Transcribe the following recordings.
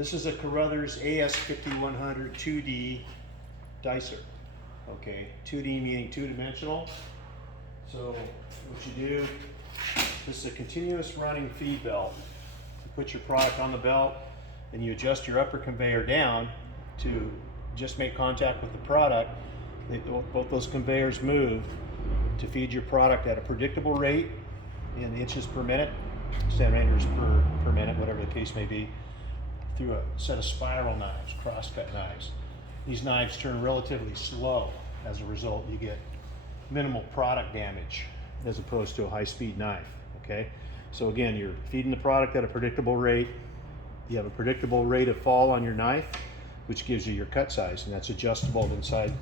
This is a Carruthers As5100-2D dicer. Okay, 2D meaning two-dimensional. So what you do, this is a continuous running feed belt. You put your product on the belt and you adjust your upper conveyor down to just make contact with the product. Both those conveyors move to feed your product at a predictable rate in inches per minute, centimeters per minute, whatever the case may be, through a set of spiral knives, crosscut knives. These knives turn relatively slow. As a result, you get minimal product damage as opposed to a high-speed knife, okay? So again, you're feeding the product at a predictable rate. You have a predictable rate of fall on your knife, which gives you your cut size, and that's adjustable inside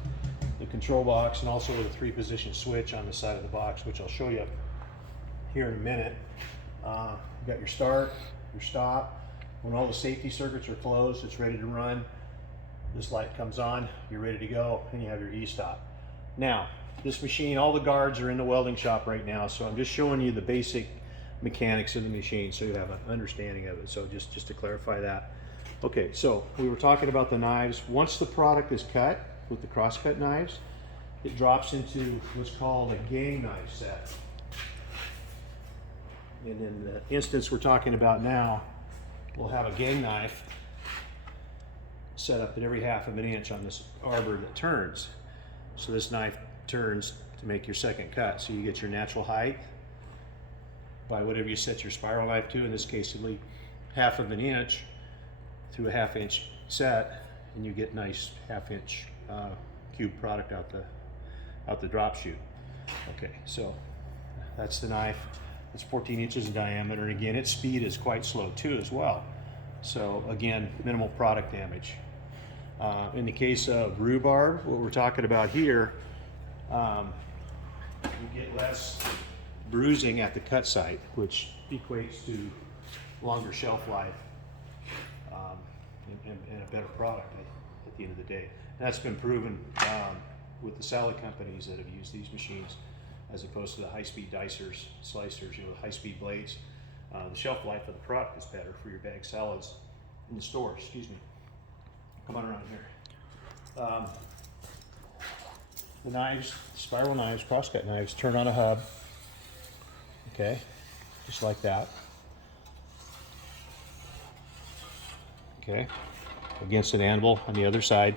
the control box and also with a 3-position switch on the side of the box, which I'll show you here in a minute. You've got your start, your stop. When all the safety circuits are closed, it's ready to run. This light comes on, you're ready to go, and you have your e-stop. Now, this machine, all the guards are in the welding shop right now, so I'm just showing you the basic mechanics of the machine so you have an understanding of it. So just to clarify that. Okay, so we were talking about the knives. Once the product is cut with the crosscut knives, it drops into what's called a gang knife set. And in the instance we're talking about now, we'll have a gang knife set up at every 1/2 inch on this arbor that turns. So this knife turns to make your second cut. So you get your natural height by whatever you set your spiral knife to. In this case, it'll be 1/2 inch through a 1/2 inch set, and you get nice 1/2 inch cube product out the drop chute. Okay, so that's the knife. It's 14 inches in diameter, and again, its speed is quite slow too as well. So again, minimal product damage. In the case of rhubarb, what we're talking about here, you get less bruising at the cut site, which equates to longer shelf life and a better product at the end of the day. And that's been proven with the salad companies that have used these machines as opposed to the high-speed dicers, slicers, the high-speed blades. The shelf life of the product is better for your bag salads in the store, excuse me. Come on around here. The knives, spiral knives, crosscut knives, turn on a hub, okay, just like that, okay, against an anvil on the other side,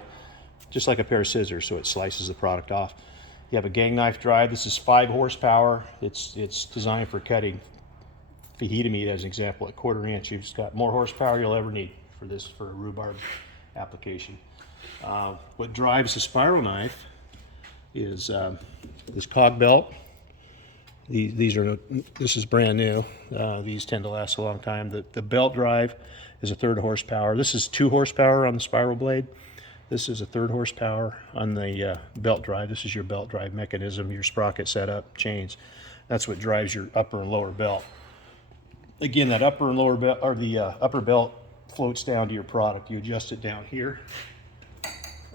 just like a pair of scissors, so it slices the product off. You have a gang knife drive. This is 5 horsepower. It's designed for cutting fajita meat, as an example, at 1/4 inch. You've got more horsepower you'll ever need for this, for a rhubarb application. What drives the spiral knife is this cog belt. This is brand new. These tend to last a long time. The belt drive is a 1/3 horsepower. This is 2 horsepower on the spiral blade. This is a 1/3 horsepower on the belt drive. This is your belt drive mechanism, your sprocket setup, chains. That's what drives your upper and lower belt. Again, that upper and lower belt, or the upper belt, floats down to your product. You adjust it down here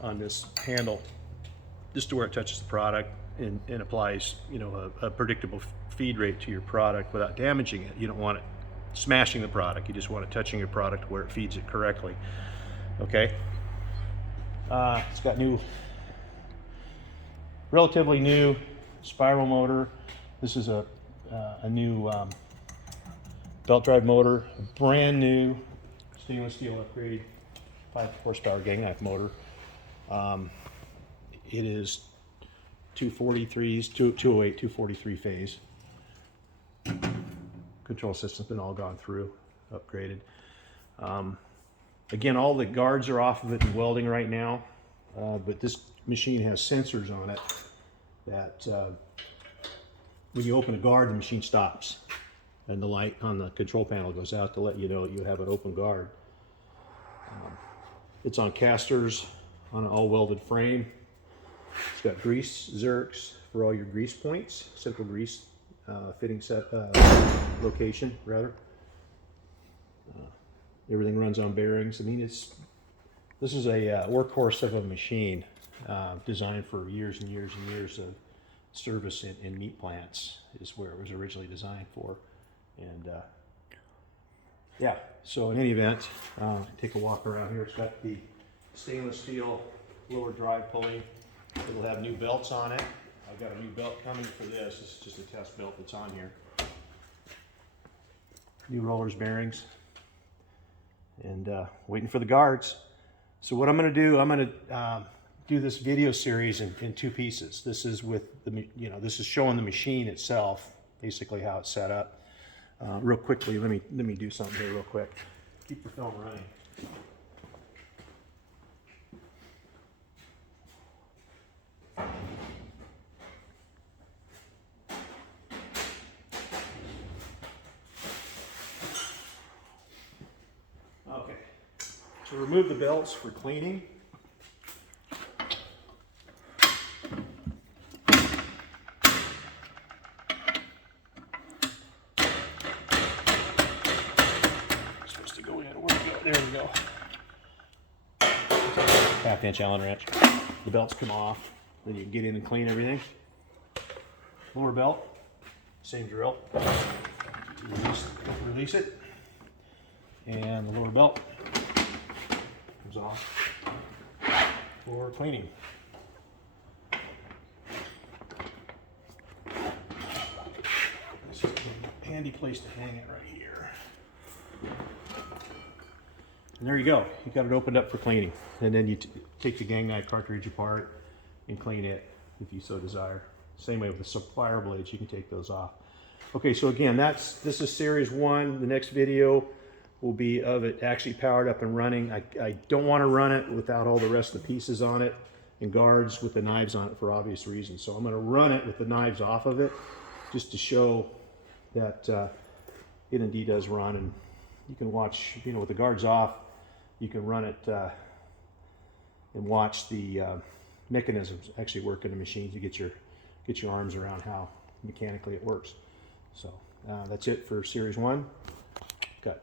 on this handle, just to where it touches the product and applies, a predictable feed rate to your product without damaging it. You don't want it smashing the product. You just want it touching your product where it feeds it correctly. Okay. It's got relatively new spiral motor. This is a new belt drive motor, brand new stainless steel upgrade, 5 horsepower gang knife motor. It is 243s, 208, 243 phase. Control system's been all gone through, upgraded. Again, all the guards are off of it in welding right now, but this machine has sensors on it that when you open a guard, the machine stops and the light on the control panel goes out to let you know you have an open guard. It's on casters on an all welded frame. It's got grease zerks for all your grease points, central grease fitting set location rather. Everything runs on bearings. I mean, this is a workhorse of a machine designed for years and years and years of service in meat plants is where it was originally designed for. And yeah, so in any event, take a walk around here. It's got the stainless steel lower drive pulley. It'll have new belts on it. I've got a new belt coming for this. This is just a test belt that's on here. New rollers, bearings, and waiting for the guards. So what I'm going to do, I'm going to do this video series in two pieces. This is with the, this is showing the machine itself, basically how it's set up. Real quickly, let me do something here real quick. Keep the film running. Okay, to remove the belts for cleaning, supposed to go in. Where we go? There we go. Half-inch Allen wrench. The belts come off, then you can get in and clean everything. Lower belt, same drill. Release it, and the lower belt comes off for cleaning. This is a handy place to hang it right here. And there you go. You got it opened up for cleaning. And then you take the gang knife cartridge apart and clean it if you so desire. Same way with the supplier blades, you can take those off. Okay, so again, this is series 1. The next video will be of it actually powered up and running. I don't want to run it without all the rest of the pieces on it and guards with the knives on it for obvious reasons. So I'm going to run it with the knives off of it just to show that it indeed does run. And you can watch, with the guards off, you can run it and watch the mechanisms actually work in the machine to get your arms around how mechanically it works. So that's it for series 1. Cut.